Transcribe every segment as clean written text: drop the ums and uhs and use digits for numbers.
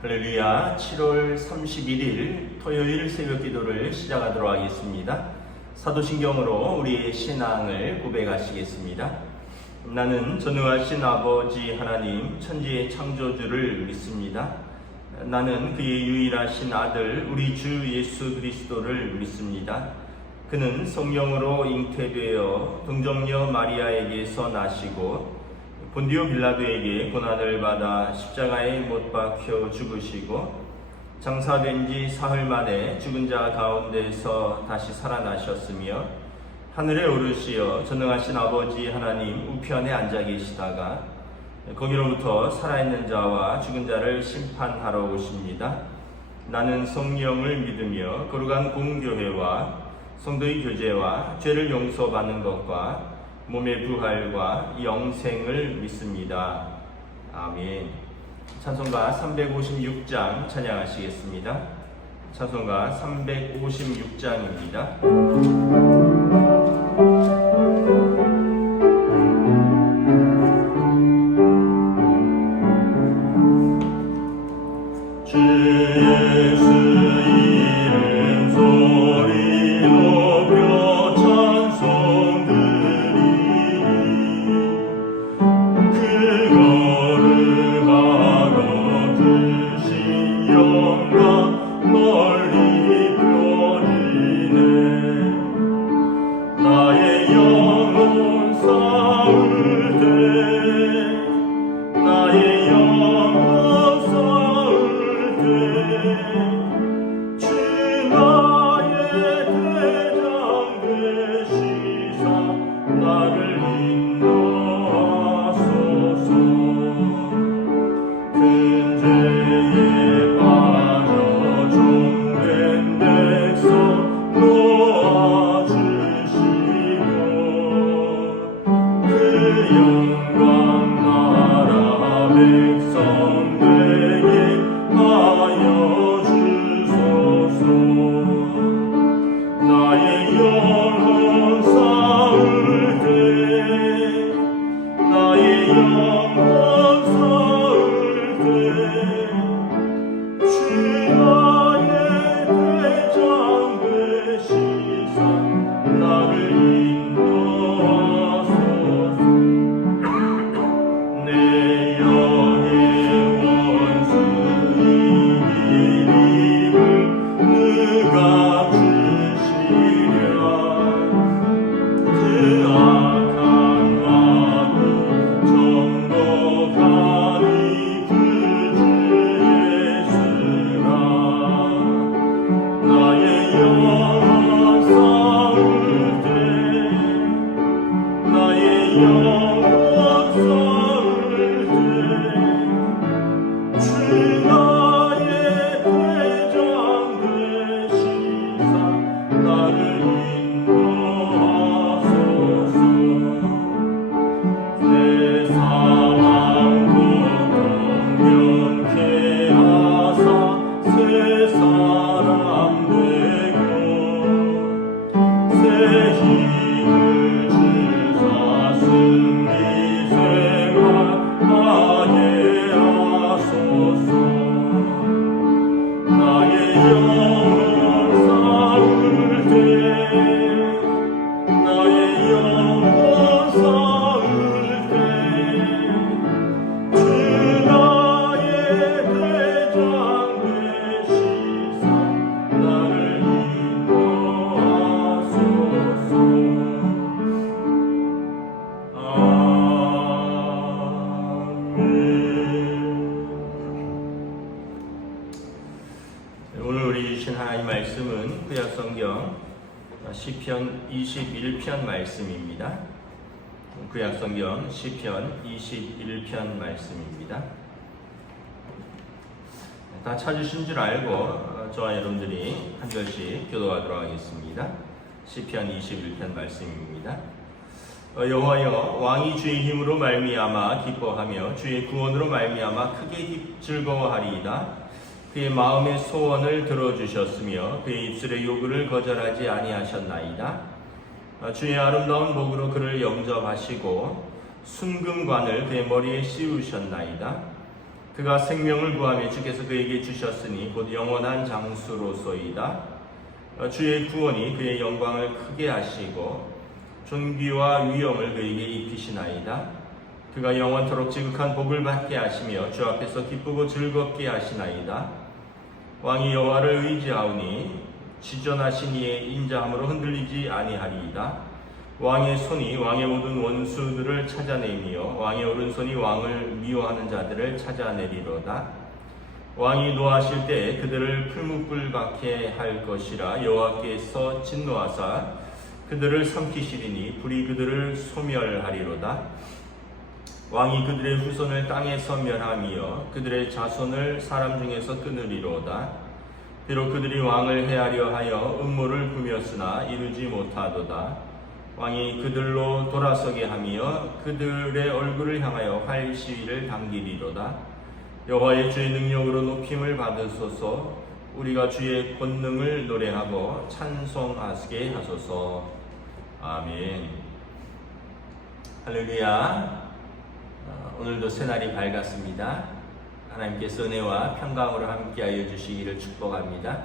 할렐루야. 7월 31일 토요일 새벽 기도를 시작하도록 하겠습니다. 사도신경으로 우리의 신앙을 고백하시겠습니다. 나는 전능하신 아버지 하나님 천지의 창조주를 믿습니다. 나는 그의 유일하신 아들 우리 주 예수 그리스도를 믿습니다. 그는 성령으로 잉태되어 동정녀 마리아에게서 나시고 본디오 빌라도에게 고난을 받아 십자가에 못 박혀 죽으시고 장사된 지 사흘 만에 죽은 자 가운데서 다시 살아나셨으며 하늘에 오르시어 전능하신 아버지 하나님 우편에 앉아 계시다가 거기로부터 살아있는 자와 죽은 자를 심판하러 오십니다. 나는 성령을 믿으며 거룩한 공교회와 성도의 교제와 죄를 용서받는 것과 몸의 부활과 영생을 믿습니다. 아멘. 찬송가 356장 찬양하시겠습니다. 찬송가 356장입니다. 시편 21편 말씀입니다. 구약성경 시편 21편 말씀입니다. 다 찾으신 줄 알고 저와 여러분들이 한 절씩 교도하도록 하겠습니다. 시편 21편 말씀입니다. 여호와여, 왕이 주의 힘으로 말미암아 기뻐하며 주의 구원으로 말미암아 크게 즐거워하리이다. 그의 마음의 소원을 들어주셨으며 그의 입술의 요구를 거절하지 아니하셨나이다. 주의 아름다운 목으로 그를 영접하시고 순금관을 그의 머리에 씌우셨나이다. 그가 생명을 구하며 주께서 그에게 주셨으니 곧 영원한 장수로소이다. 주의 구원이 그의 영광을 크게 하시고 존귀와 위엄을 그에게 입히시나이다. 그가 영원토록 지극한 복을 받게 하시며 주 앞에서 기쁘고 즐겁게 하시나이다. 왕이 여호와를 의지하오니 지존하신 이의 인자함으로 흔들리지 아니하리이다. 왕의 손이 왕의 모든 원수들을 찾아내며 왕의 오른손이 왕을 미워하는 자들을 찾아내리로다. 왕이 노하실 때 그들을 풀무불같게 할 것이라. 여호와께서 진노하사 그들을 삼키시리니 불이 그들을 소멸하리로다. 왕이 그들의 후손을 땅에서 멸하며 그들의 자손을 사람 중에서 끊으리로다. 비록 그들이 왕을 해하려 하여 음모를 꾸몄으나 이루지 못하도다. 왕이 그들로 돌아서게 하며 그들의 얼굴을 향하여 활 시위를 당기리로다. 여호와의 주의 능력으로 높임을 받으소서. 우리가 주의 권능을 노래하고 찬송하게 하소서. 아멘. 할렐루야. 오늘도 새날이 밝았습니다. 하나님께서 은혜와 평강으로 함께하여 주시기를 축복합니다.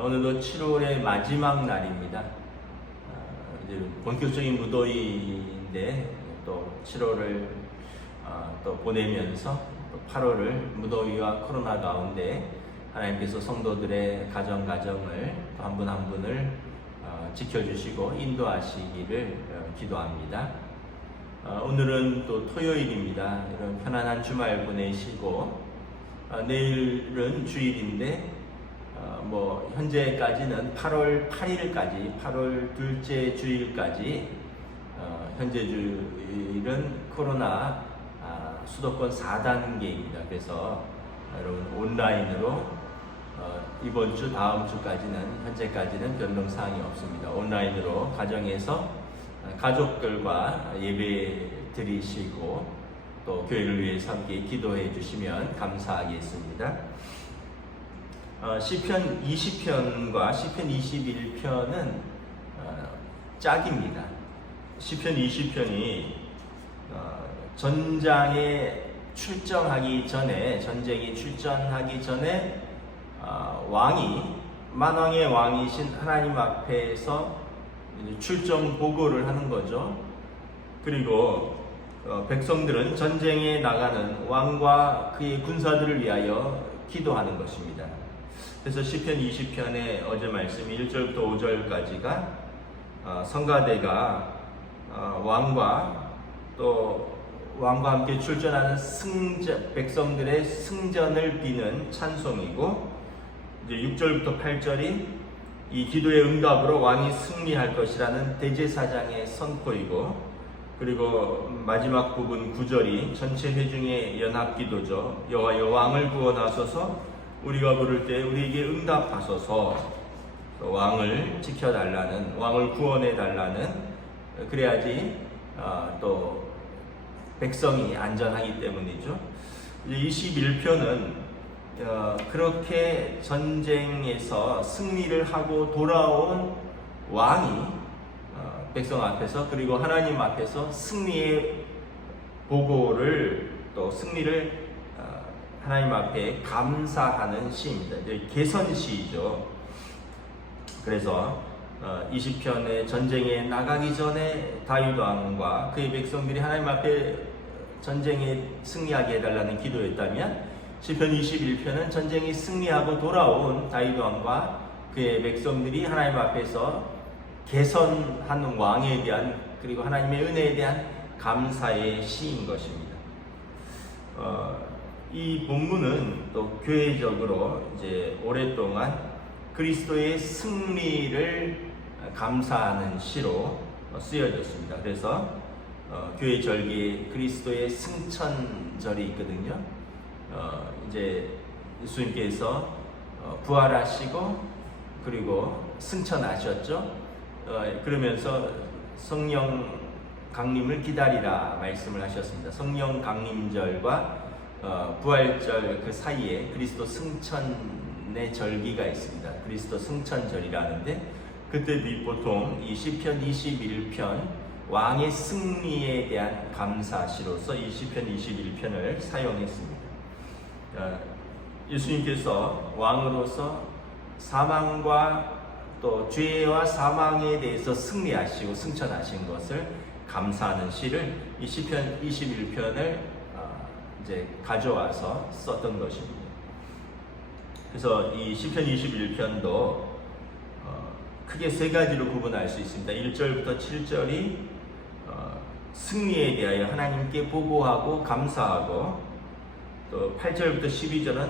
오늘도 7월의 마지막 날입니다. 이제 본격적인 무더위인데 또 7월을 또 보내면서 또 8월을 무더위와 코로나 가운데 하나님께서 성도들의 가정을 또 한 분 한 분을 지켜주시고 인도하시기를 기도합니다. 오늘은 또 토요일입니다. 이런 편안한 주말 보내시고 내일은 주일인데 현재까지는 8월 8일까지 8월 둘째 주일까지 현재 주일은 코로나 수도권 4단계입니다. 그래서 여러분 온라인으로 이번 주 다음 주까지는 현재까지는 변동사항이 없습니다. 온라인으로 가정에서 가족들과 예배 드리시고 또 교회를 위해서 함께 기도해 주시면 감사하겠습니다. 시편 20편과 시편 21편은 짝입니다. 시편 20편이 전쟁이 출전하기 전에 만왕의 왕이신 하나님 앞에서 출정 보고를 하는 거죠. 그리고 백성들은 전쟁에 나가는 왕과 그의 군사들을 위하여 기도하는 것입니다. 그래서 시편 20편의 어제 말씀 1절부터 5절까지가 성가대가 왕과 함께 출전하는 백성들의 승전을 비는 찬송이고, 이제 6절부터 8절이 이 기도의 응답으로 왕이 승리할 것이라는 대제사장의 선포이고, 그리고 마지막 부분 9절이 전체 회중의 연합기도죠. 여호와여 왕을 구원하소서. 우리가 부를 때 우리에게 응답하소서. 왕을 지켜달라는, 왕을 구원해달라는, 그래야지 또 백성이 안전하기 때문이죠. 21편은 그렇게 전쟁에서 승리를 하고 돌아온 왕이 백성 앞에서 그리고 하나님 앞에서 승리의 보고를 또 승리를 하나님 앞에 감사하는 시입니다. 개선시이죠. 그래서 20편의 전쟁에 나가기 전에 다윗 왕과 그의 백성들이 하나님 앞에 전쟁에 승리하게 해달라는 기도였다면, 시편 21편은 전쟁이 승리하고 돌아온 다윗 왕과 그의 백성들이 하나님 앞에서 개선한 왕에 대한, 그리고 하나님의 은혜에 대한 감사의 시인 것입니다. 이 본문은 또 교회적으로 이제 오랫동안 그리스도의 승리를 감사하는 시로 쓰여졌습니다. 그래서 교회 절기에 그리스도의 승천절이 있거든요. 이제 예수님께서 부활하시고 그리고 승천하셨죠. 그러면서 성령 강림을 기다리라 말씀을 하셨습니다. 성령 강림절과 부활절 그 사이에 그리스도 승천의 절기가 있습니다. 그리스도 승천절이라는데, 그때 보통 이 시편 21편 왕의 승리에 대한 감사시로서 이 시편 21편을 사용했습니다. 예수님께서 왕으로서 사망과 또 죄와 사망에 대해서 승리하시고 승천하신 것을 감사하는 시를 이 시편 21편을 이제 가져와서 썼던 것입니다. 그래서 이 시편 21편도 크게 세 가지로 구분할 수 있습니다. 1절부터 7절이 승리에 대하여 하나님께 보고하고 감사하고, 또 8절부터 12절은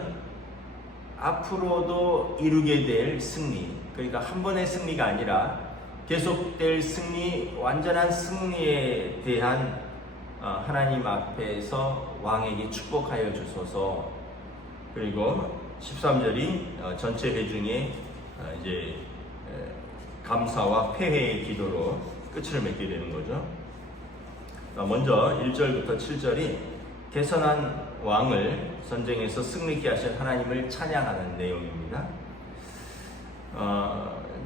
앞으로도 이루게 될 승리, 그러니까 한 번의 승리가 아니라 계속될 승리, 완전한 승리에 대한 하나님 앞에서 왕에게 축복하여 주소서. 그리고 13절이 전체 회중의 이제 감사와 폐회의 기도로 끝을 맺게 되는 거죠. 먼저 1절부터 7절이 개선한 왕을 전쟁에서 승리케 하신 하나님을 찬양하는 내용입니다.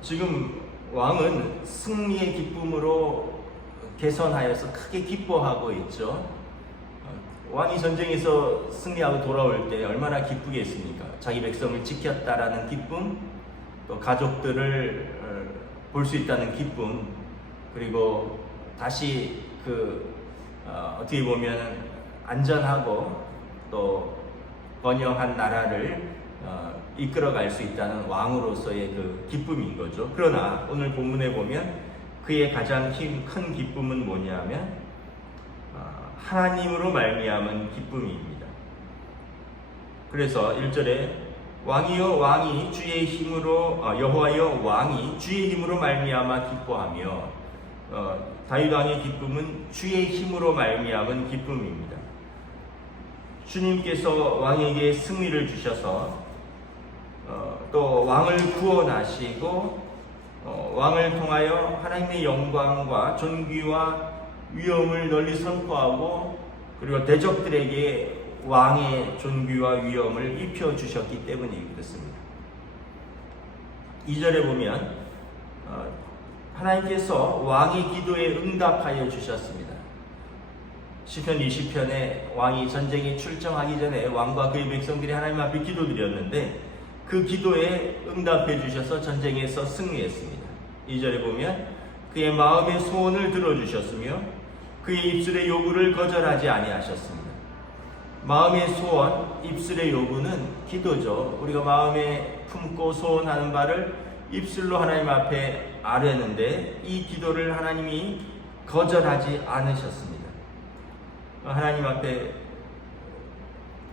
지금 왕은 승리의 기쁨으로 개선하여서 크게 기뻐하고 있죠. 왕이 전쟁에서 승리하고 돌아올 때 얼마나 기쁘겠습니까? 자기 백성을 지켰다라는 기쁨, 또 가족들을 볼 수 있다는 기쁨, 그리고 다시 어떻게 보면 안전하고 또 번영한 나라를 이끌어갈 수 있다는 왕으로서의 그 기쁨인 거죠. 그러나 오늘 본문에 보면 그의 가장 큰 기쁨은 뭐냐면 하나님으로 말미암은 기쁨입니다. 그래서 1절에 왕이여 왕이 주의 힘으로 여호와여 왕이 주의 힘으로 말미암아 기뻐하며, 다윗 왕의 기쁨은 주의 힘으로 말미암은 기쁨입니다. 주님께서 왕에게 승리를 주셔서 또 왕을 구원하시고 왕을 통하여 하나님의 영광과 존귀와 위엄을 널리 선포하고, 그리고 대적들에게 왕의 존귀와 위엄을 입혀주셨기 때문이 그렇습니다. 2절에 보면 하나님께서 왕의 기도에 응답하여 주셨습니다. 시편 20편에 왕이 전쟁에 출정하기 전에 왕과 그의 백성들이 하나님 앞에 기도드렸는데 그 기도에 응답해 주셔서 전쟁에서 승리했습니다. 2절에 보면 그의 마음의 소원을 들어주셨으며 그의 입술의 요구를 거절하지 아니하셨습니다. 마음의 소원, 입술의 요구는 기도죠. 우리가 마음에 품고 소원하는 바를 입술로 하나님 앞에 아뢰는데 이 기도를 하나님이 거절하지 않으셨습니다. 하나님 앞에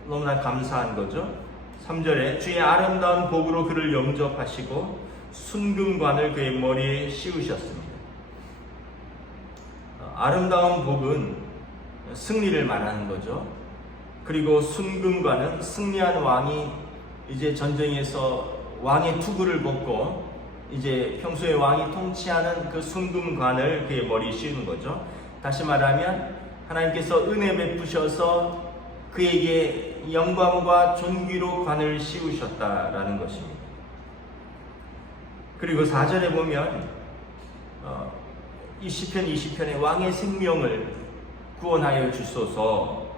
너무나 감사한 거죠. 3절에 주의 아름다운 복으로 그를 영접하시고 순금관을 그의 머리에 씌우셨습니다. 아름다운 복은 승리를 말하는 거죠. 그리고 순금관은 승리한 왕이 이제 전쟁에서 왕의 투구를 벗고 이제 평소에 왕이 통치하는 그 순금관을 그의 머리에 씌우는 거죠. 다시 말하면 하나님께서 은혜 베푸셔서 그에게 영광과 존귀로 관을 씌우셨다라는 것입니다. 그리고 4절에 보면 이 시편 20편에 왕의 생명을 구원하여 주소서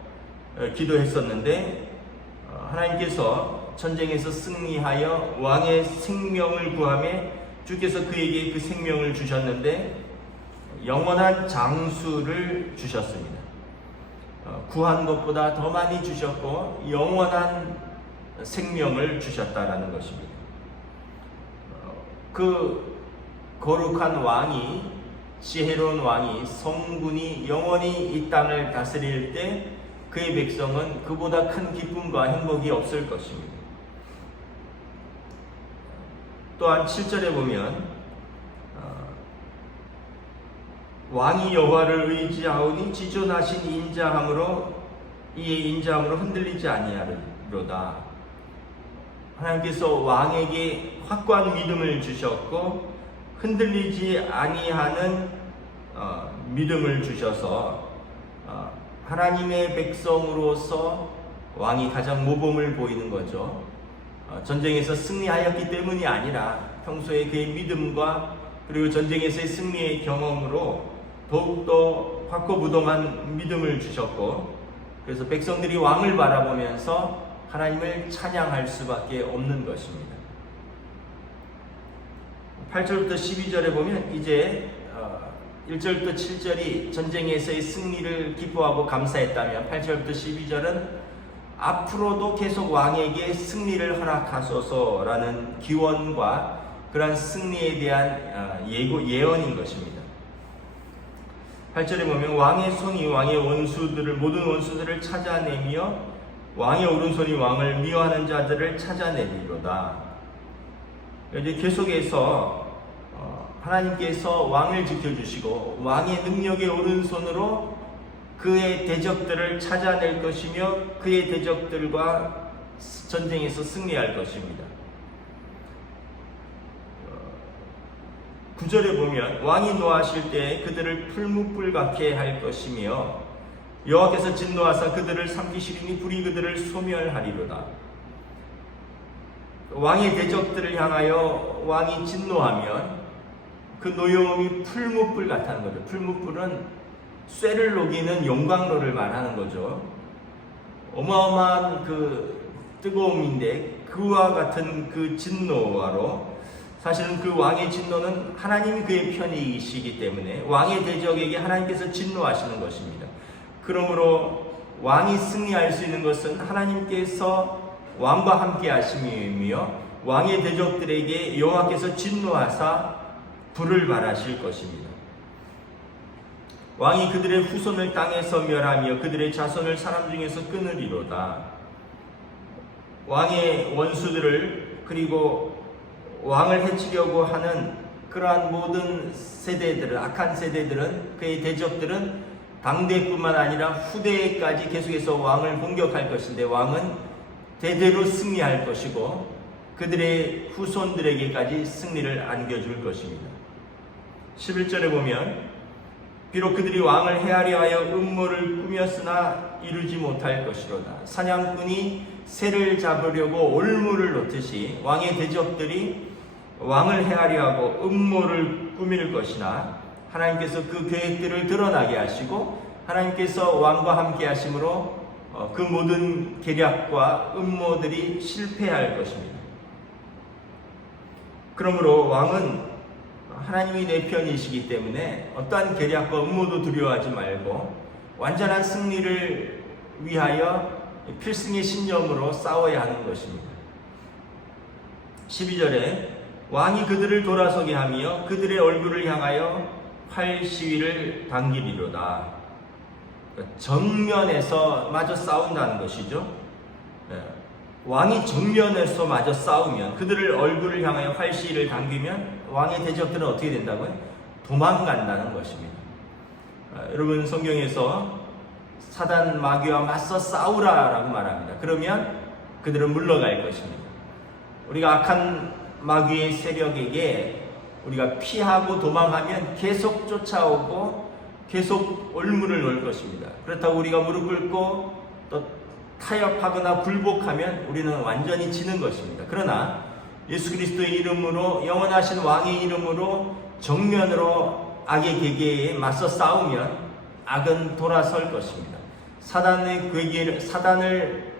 기도했었는데 하나님께서 전쟁에서 승리하여 왕의 생명을 구하며 주께서 그에게 그 생명을 주셨는데 영원한 장수를 주셨습니다. 구한 것보다 더 많이 주셨고 영원한 생명을 주셨다라는 것입니다. 그 거룩한 왕이, 지혜로운 왕이, 성군이 영원히 이 땅을 다스릴 때 그의 백성은 그보다 큰 기쁨과 행복이 없을 것입니다. 또한 7절에 보면 왕이 여호와를 의지하오니 지존하신 인자함으로 이의 인자함으로 흔들리지 아니하리로다. 하나님께서 왕에게 확고한 믿음을 주셨고 흔들리지 아니하는 믿음을 주셔서 하나님의 백성으로서 왕이 가장 모범을 보이는 거죠. 전쟁에서 승리하였기 때문이 아니라 평소에 그의 믿음과 그리고 전쟁에서의 승리의 경험으로 더욱더 확고부동한 믿음을 주셨고, 그래서 백성들이 왕을 바라보면서 하나님을 찬양할 수밖에 없는 것입니다. 8절부터 12절에 보면 이제 1절부터 7절이 전쟁에서의 승리를 기뻐하고 감사했다면 8절부터 12절은 앞으로도 계속 왕에게 승리를 허락하소서라는 기원과 그러한 승리에 대한 예언인 것입니다. 8절에 보면 왕의 손이 왕의 모든 원수들을 찾아내며 왕의 오른손이 왕을 미워하는 자들을 찾아내리로다. 이제 계속해서 하나님께서 왕을 지켜주시고 왕의 능력의 오른손으로 그의 대적들을 찾아낼 것이며 그의 대적들과 전쟁에서 승리할 것입니다. 9절에 보면 왕이 노하실 때 그들을 풀무불같게 할 것이며 여호와께서 진노하사 그들을 삼키시리니 불이 그들을 소멸하리로다. 왕의 대적들을 향하여 왕이 진노하면 그 노여움이 풀무불 같다는 거죠. 풀무불은 쇠를 녹이는 용광로를 말하는 거죠. 어마어마한 그 뜨거움인데 그와 같은 그 진노로 사실은 그 왕의 진노는 하나님이 그의 편이시기 때문에 왕의 대적에게 하나님께서 진노하시는 것입니다. 그러므로 왕이 승리할 수 있는 것은 하나님께서 왕과 함께 하심이며 왕의 대적들에게 여호와께서 진노하사 불을 발하실 것입니다. 왕이 그들의 후손을 땅에서 멸하며 그들의 자손을 사람 중에서 끊으리로다. 왕의 원수들을 그리고 왕을 해치려고 하는 그러한 모든 세대들은 악한 세대들은 그의 대적들은 당대뿐만 아니라 후대까지 계속해서 왕을 공격할 것인데 왕은 대대로 승리할 것이고 그들의 후손들에게까지 승리를 안겨줄 것입니다. 11절에 보면 비록 그들이 왕을 해하려 하여 음모를 꾸몄으나 이루지 못할 것이로다. 사냥꾼이 새를 잡으려고 올무를 놓듯이 왕의 대적들이 왕을 해하려 하고 음모를 꾸밀 것이나 하나님께서 그 계획들을 드러나게 하시고 하나님께서 왕과 함께 하심으로 그 모든 계략과 음모들이 실패할 것입니다. 그러므로 왕은 하나님이 내 편이시기 때문에 어떠한 계략과 음모도 두려워하지 말고 완전한 승리를 위하여 필승의 신념으로 싸워야 하는 것입니다. 12절에 왕이 그들을 돌아서게 하며 그들의 얼굴을 향하여 활 시위를 당기리로다. 정면에서 마저 싸운다는 것이죠. 왕이 정면에서 마저 싸우면 그들을 얼굴을 향하여 활 시위를 당기면 왕의 대적들은 어떻게 된다고요? 도망간다는 것입니다. 여러분 성경에서 사단 마귀와 맞서 싸우라라고 말합니다. 그러면 그들은 물러갈 것입니다. 우리가 악한 마귀의 세력에게 우리가 피하고 도망하면 계속 쫓아오고 계속 올무를 놓을 것입니다. 그렇다고 우리가 무릎 꿇고 또 타협하거나 굴복하면 우리는 완전히 지는 것입니다. 그러나 예수 그리스도의 이름으로 영원하신 왕의 이름으로 정면으로 악의 계계에 맞서 싸우면 악은 돌아설 것입니다. 사단을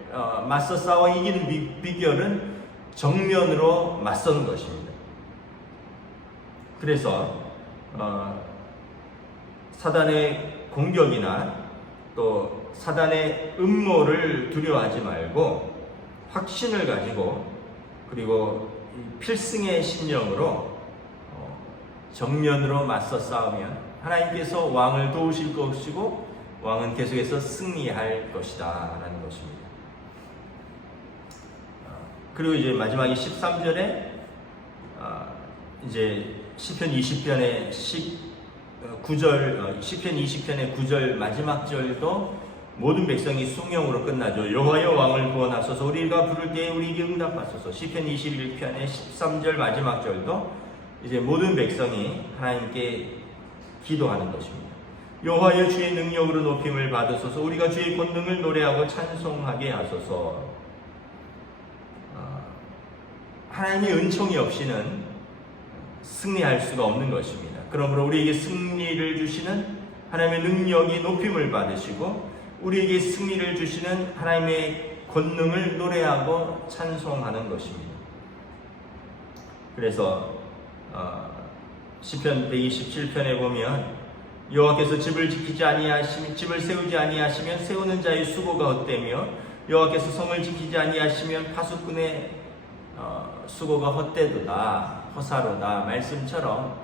맞서 싸워 이기는 비결은 정면으로 맞서는 것입니다. 그래서 사단의 공격이나 또 사단의 음모를 두려워하지 말고 확신을 가지고 그리고 필승의 신념으로 정면으로 맞서 싸우면 하나님께서 왕을 도우실 것이고 왕은 계속해서 승리할 것이다 라는 것입니다. 그리고 이제 마지막에 13절에 이제 시편 20편의 9절, 시편 20편의 9절 마지막 절도 모든 백성이 숭영으로 끝나죠. 여호와여 왕을 구원하소서. 우리가 부를 때에 우리에게 응답하소서. 시편 21편의 13절 마지막 절도 이제 모든 백성이 하나님께 기도하는 것입니다. 여호와여 주의 능력으로 높임을 받으소서. 우리가 주의 권능을 노래하고 찬송하게 하소서. 하나님의 은총이 없이는 승리할 수가 없는 것입니다. 그러므로 우리에게 승리를 주시는 하나님의 능력이 높임을 받으시고 우리에게 승리를 주시는 하나님의 권능을 노래하고 찬송하는 것입니다. 그래서 시편 127편에 보면 여호와께서 집을 지키지 아니하시면 집을 세우지 아니하시면 세우는 자의 수고가 헛되며 여호와께서 성을 지키지 아니하시면 파수꾼의 수고가 헛되도다 허사로다 말씀처럼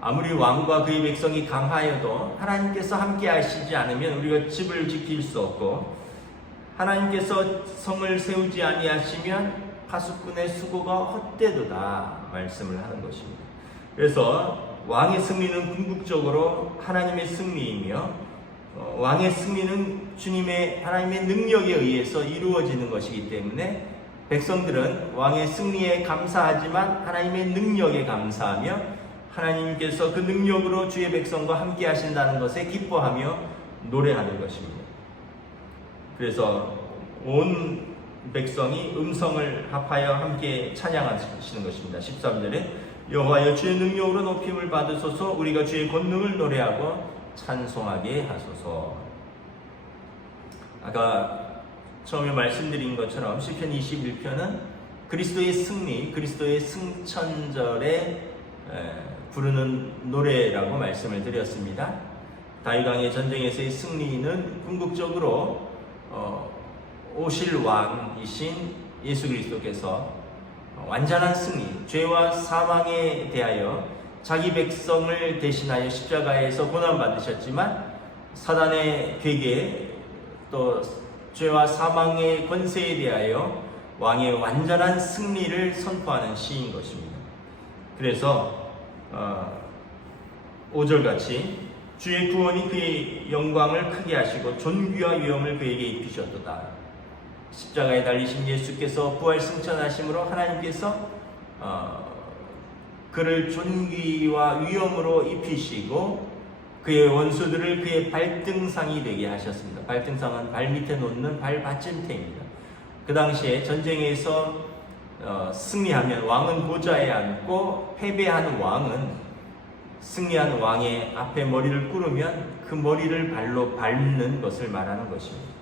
아무리 왕과 그의 백성이 강하여도 하나님께서 함께 하시지 않으면 우리가 집을 지킬 수 없고 하나님께서 성을 세우지 아니하시면 파수꾼의 수고가 헛되도다 말씀을 하는 것입니다. 그래서 왕의 승리는 궁극적으로 하나님의 승리이며 왕의 승리는 하나님의 능력에 의해서 이루어지는 것이기 때문에 백성들은 왕의 승리에 감사하지만 하나님의 능력에 감사하며 하나님께서 그 능력으로 주의 백성과 함께 하신다는 것에 기뻐하며 노래하는 것입니다. 그래서 온 백성이 음성을 합하여 함께 찬양하시는 것입니다. 13절에 여호와여 주의 능력으로 높임을 받으소서 우리가 주의 권능을 노래하고 찬송하게 하소서. 아까 처음에 말씀드린 것처럼 시편 21편은 그리스도의 승리, 그리스도의 승천절에 부르는 노래라고 말씀을 드렸습니다. 다윗 왕의 전쟁에서의 승리는 궁극적으로 오실 왕이신 예수 그리스도께서 완전한 승리, 죄와 사망에 대하여 자기 백성을 대신하여 십자가에서 고난받으셨지만 사단의 괴계 또 죄와 사망의 권세에 대하여 왕의 완전한 승리를 선포하는 시인 것입니다. 그래서 5절같이 주의 구원이 그의 영광을 크게 하시고 존귀와 위엄을 그에게 입히셨도다. 십자가에 달리신 예수께서 부활 승천하심으로 하나님께서 그를 존귀와 위엄으로 입히시고 그의 원수들을 그의 발등상이 되게 하셨습니다. 발등상은 발 밑에 놓는 발받침대입니다. 그 당시에 전쟁에서 승리하면 왕은 보좌에 앉고 패배한 왕은 승리한 왕의 앞에 머리를 꿇으면 그 머리를 발로 밟는 것을 말하는 것입니다.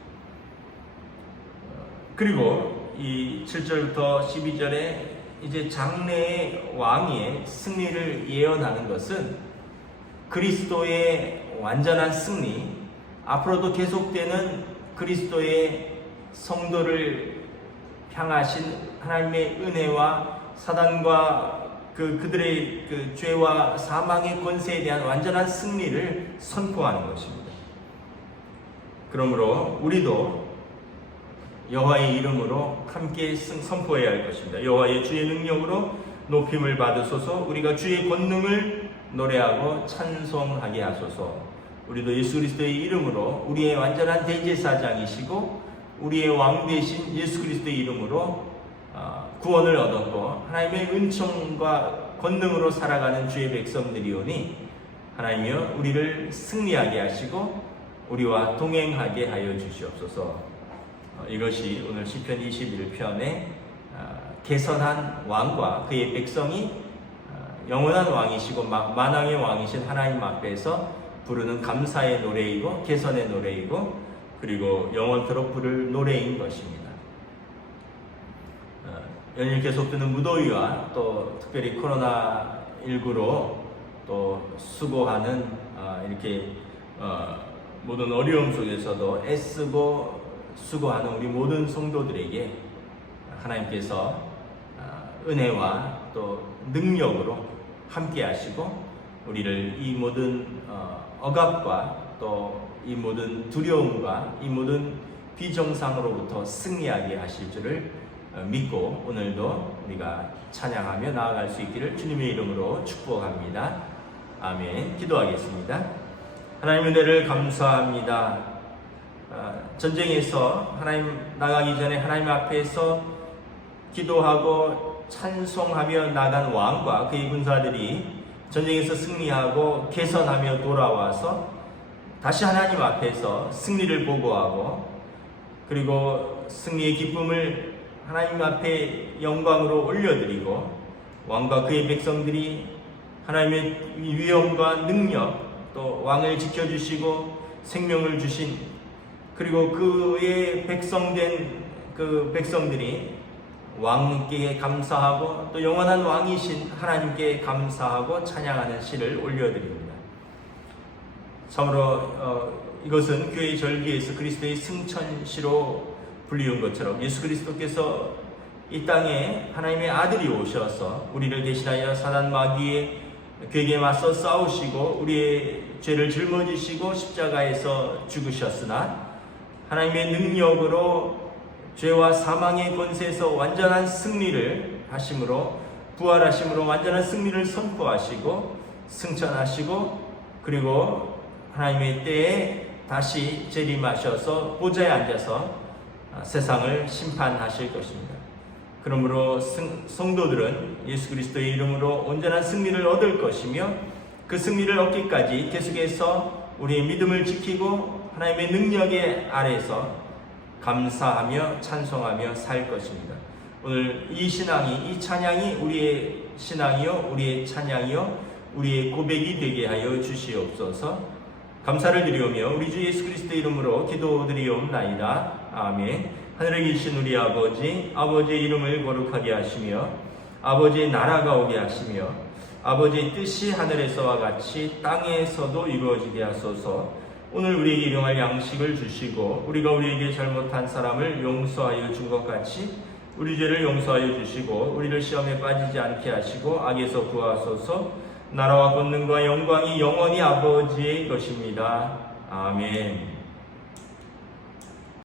그리고 이 7절부터 12절에 이제 장래의 왕의 승리를 예언하는 것은 그리스도의 완전한 승리, 앞으로도 계속되는 그리스도의 성도를 향하신 하나님의 은혜와 사단과 그들의 그 죄와 사망의 권세에 대한 완전한 승리를 선포하는 것입니다. 그러므로 우리도 여호와의 이름으로 함께 선포해야 할 것입니다. 여호와의 주의 능력으로 높임을 받으소서 우리가 주의 권능을 노래하고 찬송하게 하소서. 우리도 예수 그리스도의 이름으로 우리의 완전한 대제사장이시고 우리의 왕 되신 예수 그리스도의 이름으로 구원을 얻었고 하나님의 은총과 권능으로 살아가는 주의 백성들이오니 하나님이여 우리를 승리하게 하시고 우리와 동행하게 하여 주시옵소서. 이것이 오늘 시편 21편의 개선한 왕과 그의 백성이 영원한 왕이시고 만왕의 왕이신 하나님 앞에서 부르는 감사의 노래이고 개선의 노래이고 그리고 영원토록 부를 노래인 것입니다. 연일 계속되는 무더위와 또 특별히 코로나19로 또 수고하는 이렇게 모든 어려움 속에서도 애쓰고 수고하는 우리 모든 성도들에게 하나님께서 은혜와 또 능력으로 함께 하시고 우리를 이 모든 억압과 또 이 모든 두려움과 이 모든 비정상으로부터 승리하게 하실 줄을 믿고 오늘도 우리가 찬양하며 나아갈 수 있기를 주님의 이름으로 축복합니다. 아멘. 기도하겠습니다. 하나님 은혜를 감사합니다. 전쟁에서 하나님 나가기 전에 하나님 앞에서 기도하고 찬송하며 나간 왕과 그의 군사들이 전쟁에서 승리하고 개선하며 돌아와서 다시 하나님 앞에서 승리를 보고하고 그리고 승리의 기쁨을 하나님 앞에 영광으로 올려드리고 왕과 그의 백성들이 하나님의 위엄과 능력 또 왕을 지켜주시고 생명을 주신 그리고 그의 백성된 그 백성들이 왕께 감사하고 또 영원한 왕이신 하나님께 감사하고 찬양하는 시를 올려드립니다. 참으로 이것은 교회 절기에서 그리스도의 승천시로 불리운 것처럼 예수 그리스도께서 이 땅에 하나님의 아들이 오셔서 우리를 대신하여 사단 마귀의 괴계에 맞서 싸우시고 우리의 죄를 짊어지시고 십자가에서 죽으셨으나 하나님의 능력으로 죄와 사망의 권세에서 완전한 승리를 하심으로 부활하심으로 완전한 승리를 선포하시고 승천하시고 그리고 하나님의 때에 다시 재림하셔서 보좌에 앉아서 세상을 심판하실 것입니다. 그러므로 성도들은 예수 그리스도의 이름으로 온전한 승리를 얻을 것이며 그 승리를 얻기까지 계속해서 우리의 믿음을 지키고 하나님의 능력의 아래에서 감사하며 찬송하며 살 것입니다. 오늘 이 신앙이, 이 찬양이 우리의 신앙이요 우리의 찬양이요 우리의 고백이 되게 하여 주시옵소서. 감사를 드리오며 우리 주 예수 그리스도의 이름으로 기도드리옵나이다. 아멘. 하늘에 계신 우리 아버지, 아버지의 이름을 거룩하게 하시며 아버지의 나라가 오게 하시며 아버지의 뜻이 하늘에서와 같이 땅에서도 이루어지게 하소서. 오늘 우리에게 일용할 양식을 주시고 우리가 우리에게 잘못한 사람을 용서하여 준 것 같이 우리 죄를 용서하여 주시고 우리를 시험에 빠지지 않게 하시고 악에서 구하소서. 나라와 권능과 영광이 영원히 아버지의 것입니다. 아멘.